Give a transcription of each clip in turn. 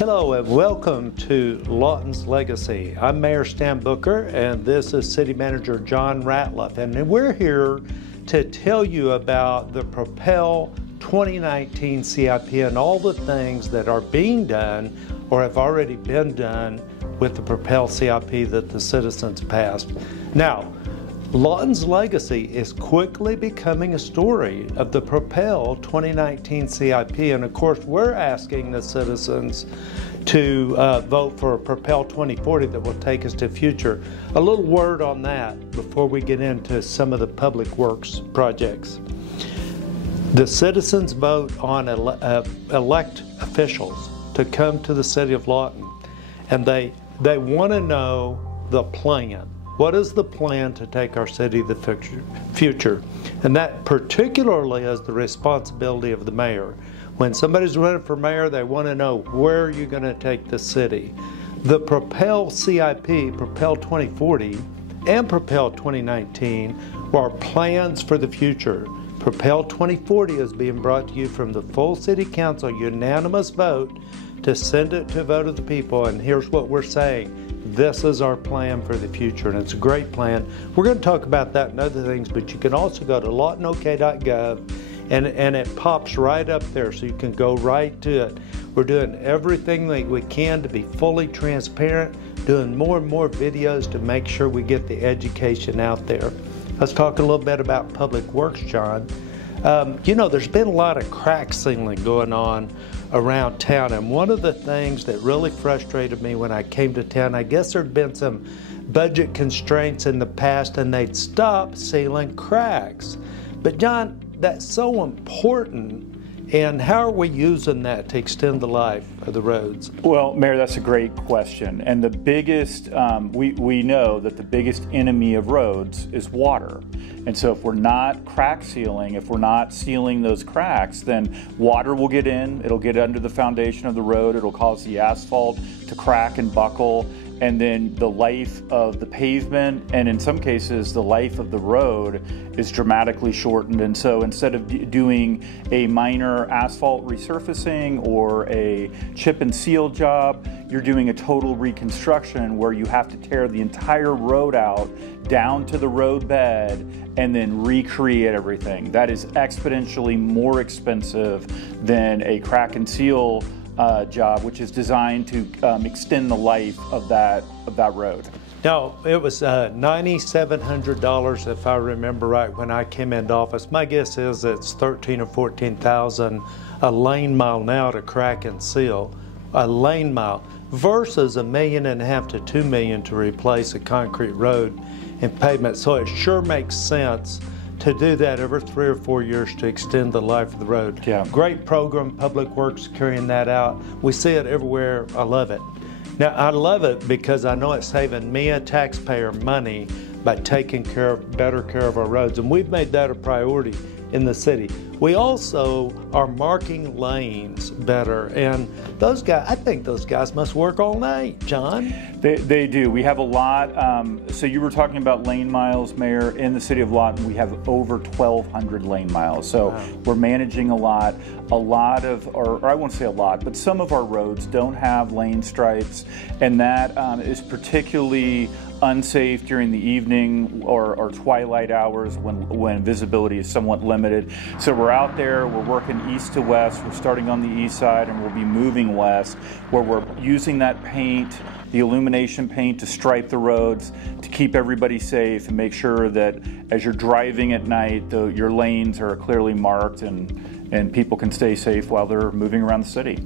Hello and welcome to Lawton's Legacy. I'm Mayor Stan Booker and this is City Manager John Ratliff, and we're here to tell you about the Propel 2019 CIP and all the things that are being done or have already been done with the Propel CIP that the citizens passed. Now, Lawton's Legacy is quickly becoming a story of the Propel 2019 CIP, and of course we're asking the citizens to vote for Propel 2040 that will take us to the future. A little word on that before we get into some of the public works projects. The citizens vote on elect officials to come to the City of Lawton, and they want to know the plan. What is the plan to take our city to the future? And that particularly is the responsibility of the mayor. When somebody's running for mayor, they want to know where you're going to take the city. The Propel CIP, Propel 2040, and Propel 2019 are plans for the future. Propel 2040 is being brought to you from the full City Council unanimous vote to send it to a vote of the people, and here's what we're saying. This is our plan for the future, and it's a great plan. We're going to talk about that and other things, but you can also go to lawtonok.gov, and it pops right up there, so you can go right to it. We're doing everything that we can to be fully transparent, doing more and more videos to make sure we get the education out there. Let's talk a little bit about public works, John. You know, there's been a lot of crack sealing going on around town, and one of the things that really frustrated me when I came to town, I guess there'd been some budget constraints in the past and they'd stop sealing cracks. But John, that's so important, and how are we using that to extend the life of the roads? Well, Mayor, that's a great question. And the biggest, we know that the biggest enemy of roads is water. And so if we're not crack sealing, if we're not sealing those cracks, then water will get in, it'll get under the foundation of the road, it'll cause the asphalt to crack and buckle, and then the life of the pavement, and in some cases the life of the road, is dramatically shortened. And so instead of doing a minor asphalt resurfacing or a chip and seal job, you're doing a total reconstruction where you have to tear the entire road out down to the road bed and then recreate everything. That is exponentially more expensive than a crack and seal job, which is designed to extend the life of that road. No, it was $9,700 if I remember right when I came into office. My guess is it's $13,000 or $14,000 a lane mile now to crack and seal. A lane mile versus $1.5 million to $2 million to replace a concrete road and pavement. So it sure makes sense to do that every 3 or 4 years to extend the life of the road. Yeah. Great program, Public Works carrying that out. We see it everywhere. I love it. Now, I love it because I know it's saving me, a taxpayer, money by taking better care of our roads, and we've made that a priority in the city. We also are marking lanes better, and those guys, I think those guys must work all night, John. They do. We have a lot. So you were talking about lane miles, Mayor. In the City of Lawton, we have over 1,200 lane miles. So wow. We're managing a lot. A lot of, or I won't say a lot, but some of our roads don't have lane stripes, and that is particularly unsafe during the evening or twilight hours when visibility is somewhat limited. So we're out there, we're working east to west, we're starting on the east side and we'll be moving west, where we're using that paint, the illumination paint, to stripe the roads, to keep everybody safe and make sure that as you're driving at night, your lanes are clearly marked and people can stay safe while they're moving around the city.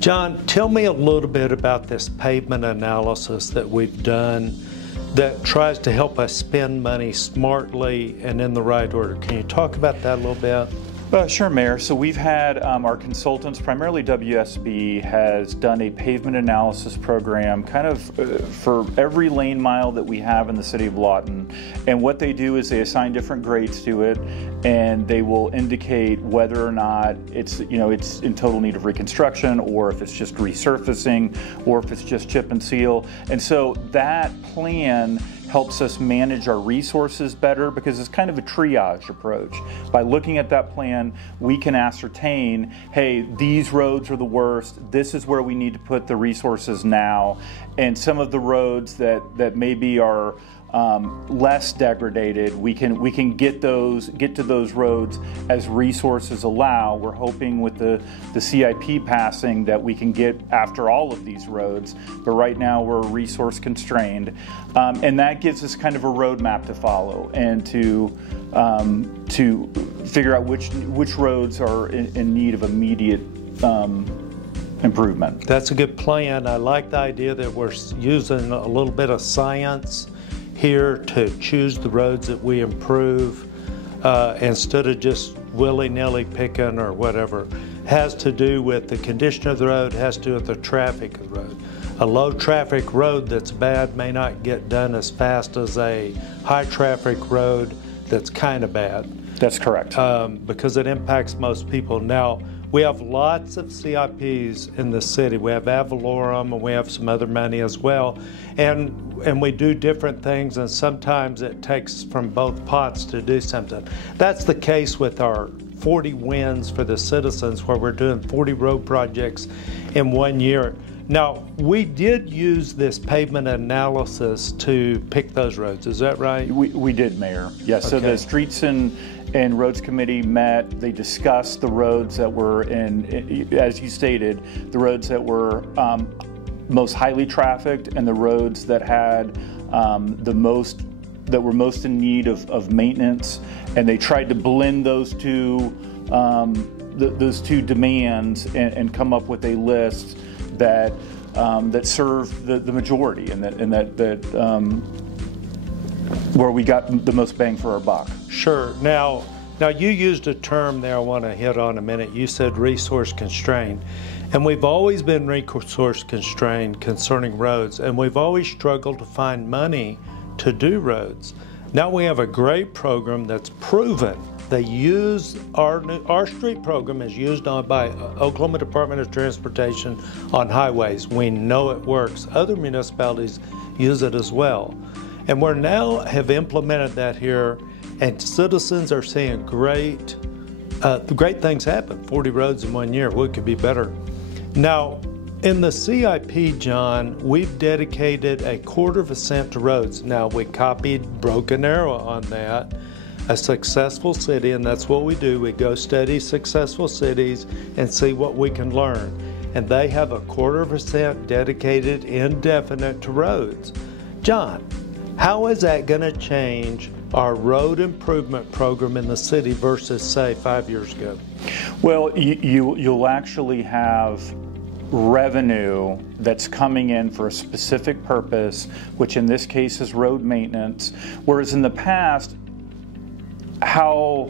John, tell me a little bit about this pavement analysis that we've done that tries to help us spend money smartly and in the right order. Can you talk about that a little bit? Sure, Mayor. So we've had our consultants, primarily WSB, has done a pavement analysis program kind of for every lane mile that we have in the City of Lawton. And what they do is they assign different grades to it, and they will indicate whether or not it's in total need of reconstruction, or if it's just resurfacing, or if it's just chip and seal. And so that plan helps us manage our resources better, because it's kind of a triage approach. By looking at that plan, we can ascertain, hey, these roads are the worst, this is where we need to put the resources now, and some of the roads that maybe are less degraded, we can get to those roads as resources allow. We're hoping with the CIP passing that we can get after all of these roads, but right now we're resource constrained, and that gives us kind of a roadmap to follow and to figure out which roads are in need of immediate improvement. That's a good plan. I like the idea that we're using a little bit of science here to choose the roads that we improve instead of just willy-nilly picking or whatever. Has to do with the condition of the road, has to do with the traffic of the road. A low traffic road that's bad may not get done as fast as a high traffic road that's kind of bad. That's correct. Because it impacts most people. Now, we have lots of CIPs in the city. We have ad valorem, and we have some other money as well. And we do different things, and sometimes it takes from both pots to do something. That's the case with our 40 wins for the citizens, where we're doing 40 road projects in 1 year. Now, we did use this pavement analysis to pick those roads. Is that right? We did, Mayor. Yes. Okay. So the Streets and Roads Committee met. They discussed the roads that were as you stated, the roads that were most highly trafficked and the roads that had were most in need of maintenance. And they tried to blend those two demands and come up with a list that served the majority, and that where we got the most bang for our buck. Sure. Now you used a term there I want to hit on a minute. You said resource constrained. And we've always been resource constrained concerning roads, and we've always struggled to find money to do roads. Now we have a great program that's proven. They use our street program is used by Oklahoma Department of Transportation on highways. We know it works. Other municipalities use it as well. And we now have implemented that here, and citizens are seeing great things happen. 40 roads in 1 year. What could be better? Now, in the CIP, John, we've dedicated 1/4 cent to roads. Now, we copied Broken Arrow on that, a successful city, and that's what we do. We go study successful cities and see what we can learn. And they have 1/4 cent dedicated indefinite to roads. John, how is that going to change our road improvement program in the city versus, say, 5 years ago? Well, you'll actually have revenue that's coming in for a specific purpose, which in this case is road maintenance, whereas in the past, how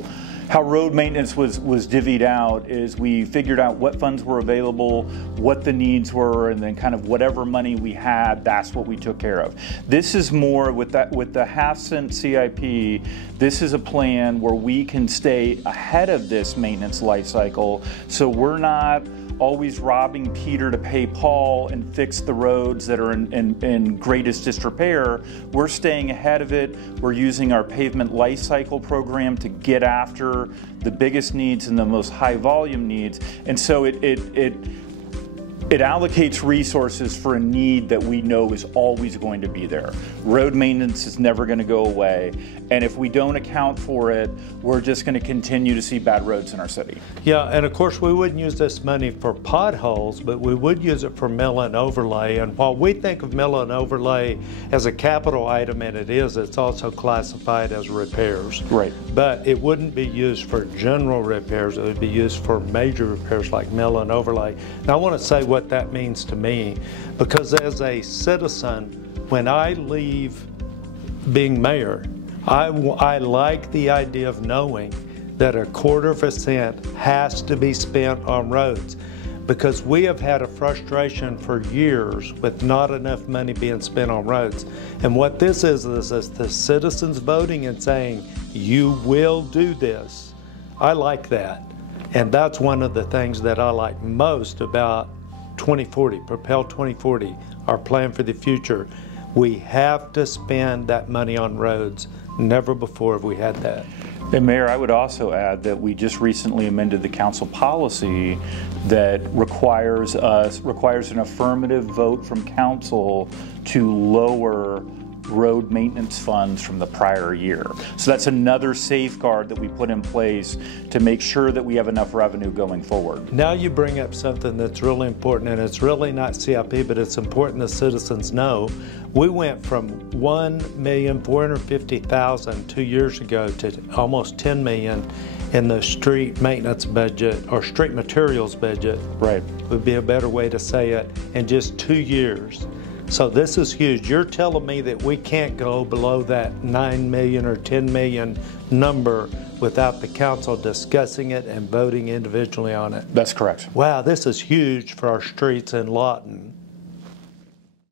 road maintenance was divvied out is we figured out what funds were available, what the needs were, and then kind of whatever money we had, that's what we took care of. This is more with the half-cent CIP. This is a plan where we can stay ahead of this maintenance life cycle, so we're not always robbing Peter to pay Paul and fix the roads that are in greatest disrepair. We're staying ahead of it. We're using our pavement life cycle program to get after the biggest needs and the most high volume needs. And so it allocates resources for a need that we know is always going to be there. Road maintenance is never going to go away. And if we don't account for it, we're just going to continue to see bad roads in our city. Yeah, and of course we wouldn't use this money for potholes, but we would use it for mill and overlay. And while we think of mill and overlay as a capital item, and it is, it's also classified as repairs. Right. But it wouldn't be used for general repairs. It would be used for major repairs like mill and overlay. Now I want to say what that means to me, because as a citizen, when I leave being mayor, I like the idea of knowing that 1/4 cent has to be spent on roads, because we have had a frustration for years with not enough money being spent on roads. And what this is the citizens voting and saying, you will do this. I like that. And that's one of the things that I like most about 2040, Propel 2040, our plan for the future. We have to spend that money on roads. Never before have we had that. And Mayor, I would also add that we just recently amended the council policy that requires an affirmative vote from council to lower road maintenance funds from the prior year. So that's another safeguard that we put in place to make sure that we have enough revenue going forward. Now you bring up something that's really important, and it's really not CIP, but it's important the citizens know. We went from $1,450,000 2 years ago to almost $10 million in the street maintenance budget, or street materials budget. Right. Would be a better way to say it, in just 2 years. So this is huge. You're telling me that we can't go below that 9 million or 10 million number without the council discussing it and voting individually on it. That's correct. Wow, this is huge for our streets in Lawton.